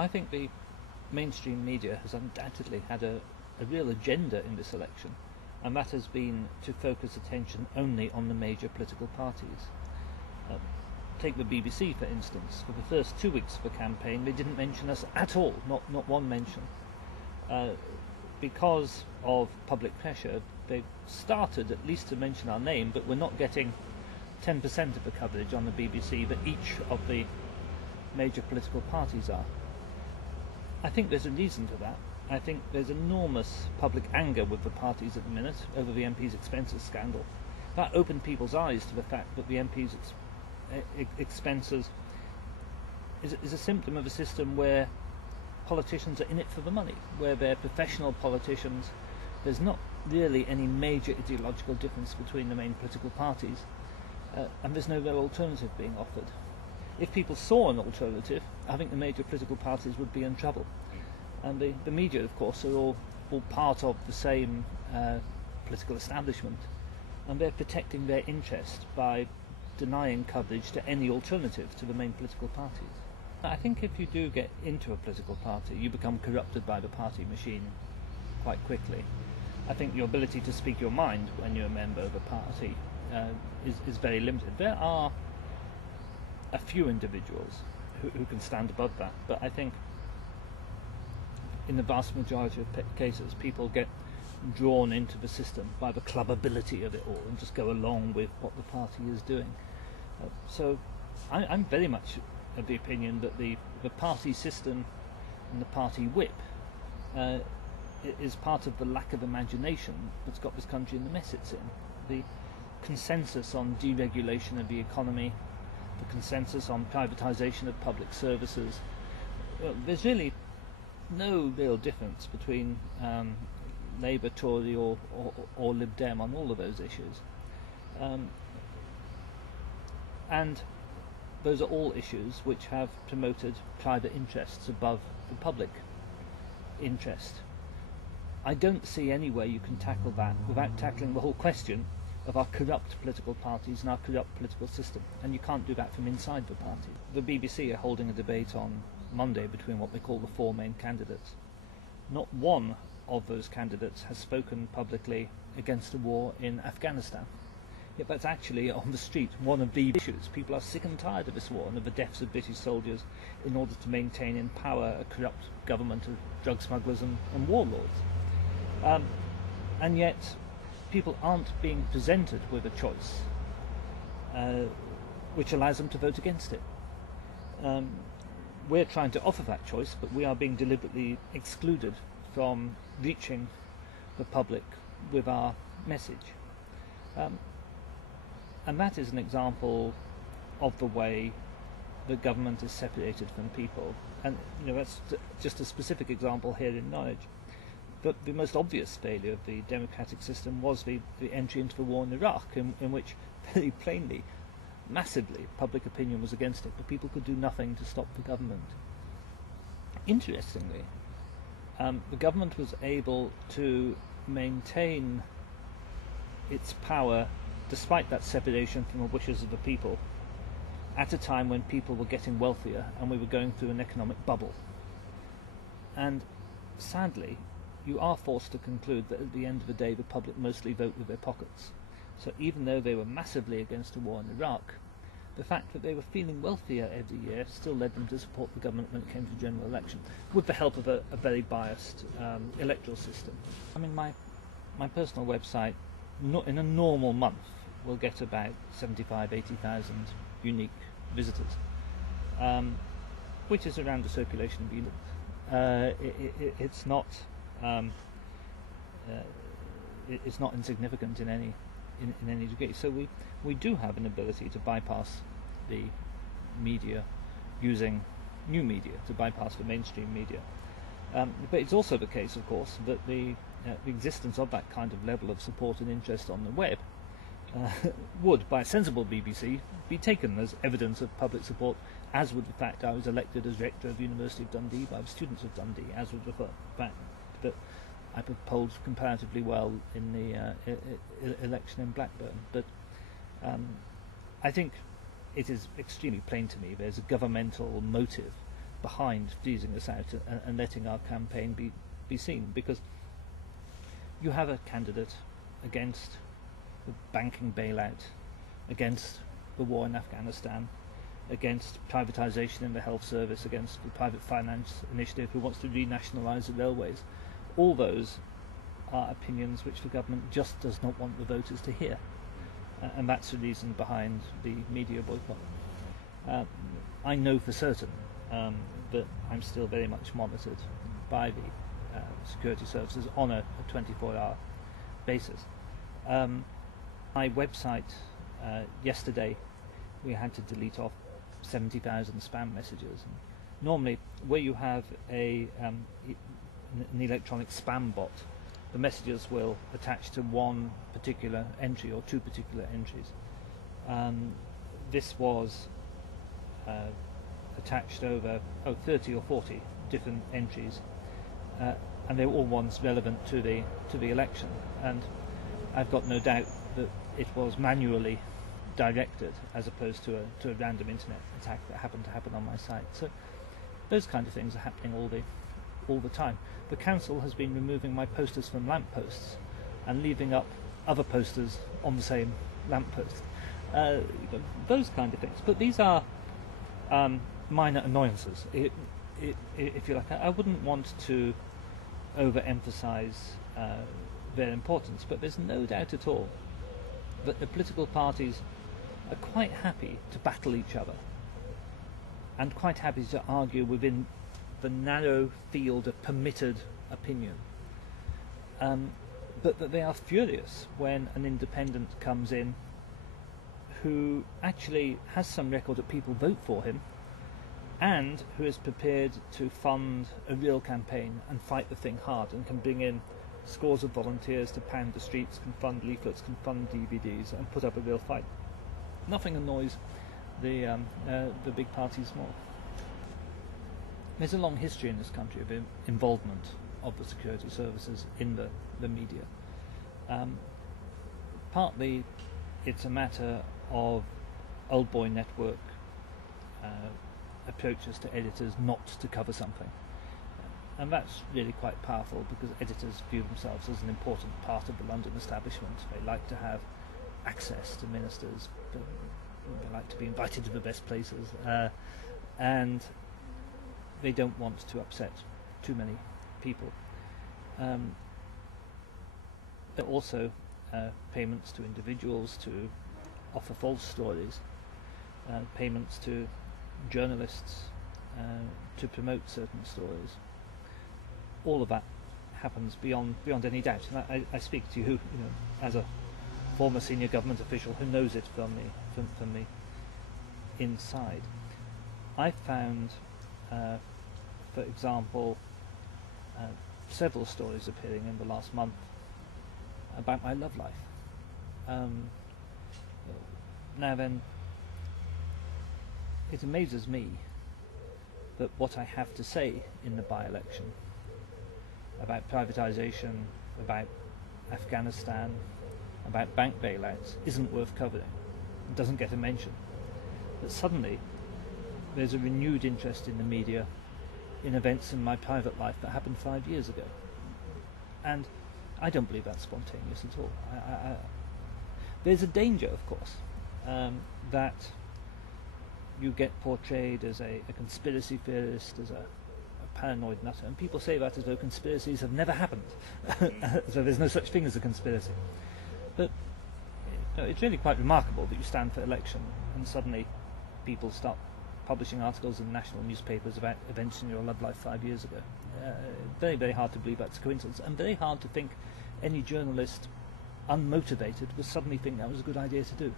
I think the mainstream media has undoubtedly had a real agenda in this election, and that has been to focus attention only on the major political parties. Take the BBC, for instance. For the first 2 weeks of the campaign, they didn't mention us at all, not one mention. Because of public pressure, they started at least to mention our name, but we're not getting 10% of the coverage on the BBC that each of the major political parties are. I think there's a reason for that. I think there's enormous public anger with the parties at the minute over the MP's expenses scandal. That opened people's eyes to the fact that the MP's expenses is a symptom of a system where politicians are in it for the money, where they're professional politicians. There's not really any major ideological difference between the main political parties, and there's no real alternative being offered. If people saw an alternative, I think the major political parties would be in trouble. And the media, of course, are all part of the same political establishment, and they're protecting their interest by denying coverage to any alternative to the main political parties. I think if you do get into a political party, you become corrupted by the party machine quite quickly. I think your ability to speak your mind when you're a member of a party is very limited. There are a few individuals who can stand above that, but I think in the vast majority of cases people get drawn into the system by the clubbability of it all and just go along with what the party is doing. So I'm very much of the opinion that the party system and the party whip is part of the lack of imagination that's got this country in the mess it's in. The consensus on deregulation of the economy, the consensus on privatisation of public services. There's really no real difference between Labour, Tory or Lib Dem on all of those issues. And those are all issues which have promoted private interests above the public interest. I don't see any way you can tackle that without tackling the whole question of our corrupt political parties and our corrupt political system, and you can't do that from inside the party. The BBC are holding a debate on Monday between what they call the four main candidates. Not one of those candidates has spoken publicly against a war in Afghanistan. Yet that's actually on the street one of the issues. People are sick and tired of this war and of the deaths of British soldiers in order to maintain in power a corrupt government of drug smugglers and warlords. And yet people aren't being presented with a choice which allows them to vote against it. We're trying to offer that choice, but we are being deliberately excluded from reaching the public with our message. And that is an example of the way the government is separated from people. And that's just a specific example here in Norwich. But the most obvious failure of the democratic system was the entry into the war in Iraq, in which very plainly, massively, public opinion was against it, but people could do nothing to stop the government. Interestingly, the government was able to maintain its power despite that separation from the wishes of the people at a time when people were getting wealthier and we were going through an economic bubble. And sadly, you are forced to conclude that at the end of the day the public mostly vote with their pockets. So even though they were massively against a war in Iraq, the fact that they were feeling wealthier every year still led them to support the government when it came to general election, with the help of a very biased electoral system. I mean, my personal website, in a normal month, will get about 80,000 unique visitors, which is around the circulation of unit. It's not insignificant in any degree. So we do have an ability to bypass the media using new media, to bypass the mainstream media. But it's also the case, of course, that the existence of that kind of level of support and interest on the web would, by a sensible BBC, be taken as evidence of public support, as would the fact I was elected as rector of the University of Dundee by the students of Dundee, as would the fact that I polled comparatively well in the election in Blackburn. But I think it is extremely plain to me there's a governmental motive behind teasing us out and letting our campaign be seen, because you have a candidate against the banking bailout, against the war in Afghanistan, against privatisation in the health service, against the private finance initiative, who wants to renationalise the railways. All those are opinions which the government just does not want the voters to hear, and that's the reason behind the media boycott. I know for certain that I'm still very much monitored by the security services on a 24-hour basis. My website, yesterday we had to delete off 70,000 spam messages. And normally, where you have an electronic spam bot, the messages will attach to one particular entry or two particular entries. This was attached over 30 or 40 different entries, and they were all ones relevant to the election. And I've got no doubt that it was manually directed as opposed to a random internet attack that happened to happen on my site. So those kind of things are happening all the time. The council has been removing my posters from lampposts and leaving up other posters on the same lamppost. Those kind of things. But these are minor annoyances, if you like. I wouldn't want to overemphasize their importance, but there's no doubt at all that the political parties are quite happy to battle each other and quite happy to argue within the narrow field of permitted opinion, but that they are furious when an independent comes in who actually has some record that people vote for him and who is prepared to fund a real campaign and fight the thing hard, and can bring in scores of volunteers to pound the streets, can fund leaflets, can fund DVDs, and put up a real fight. Nothing annoys the big parties more. There's a long history in this country of involvement of the security services in the media. Partly it's a matter of old boy network approaches to editors not to cover something. And that's really quite powerful, because editors view themselves as an important part of the London establishment. They like to have access to ministers, they like to be invited to the best places, and they don't want to upset too many people. There are also payments to individuals to offer false stories, payments to journalists to promote certain stories. All of that happens beyond any doubt, and I speak to you, as a former senior government official who knows it from the inside. I found, for example, several stories appearing in the last month about my love life. Now then, it amazes me that what I have to say in the by-election about privatisation, about Afghanistan, about bank bailouts isn't worth covering. It doesn't get a mention. But suddenly there's a renewed interest in the media in events in my private life that happened 5 years ago. And I don't believe that's spontaneous at all. There's a danger, of course, that you get portrayed as a conspiracy theorist, as a paranoid nutter, and people say that as though conspiracies have never happened, so there's no such thing as a conspiracy. But it's really quite remarkable that you stand for election and suddenly people start publishing articles in national newspapers about events in your love life 5 years ago. Very, very hard to believe that's a coincidence, and very hard to think any journalist unmotivated would suddenly think that was a good idea to do.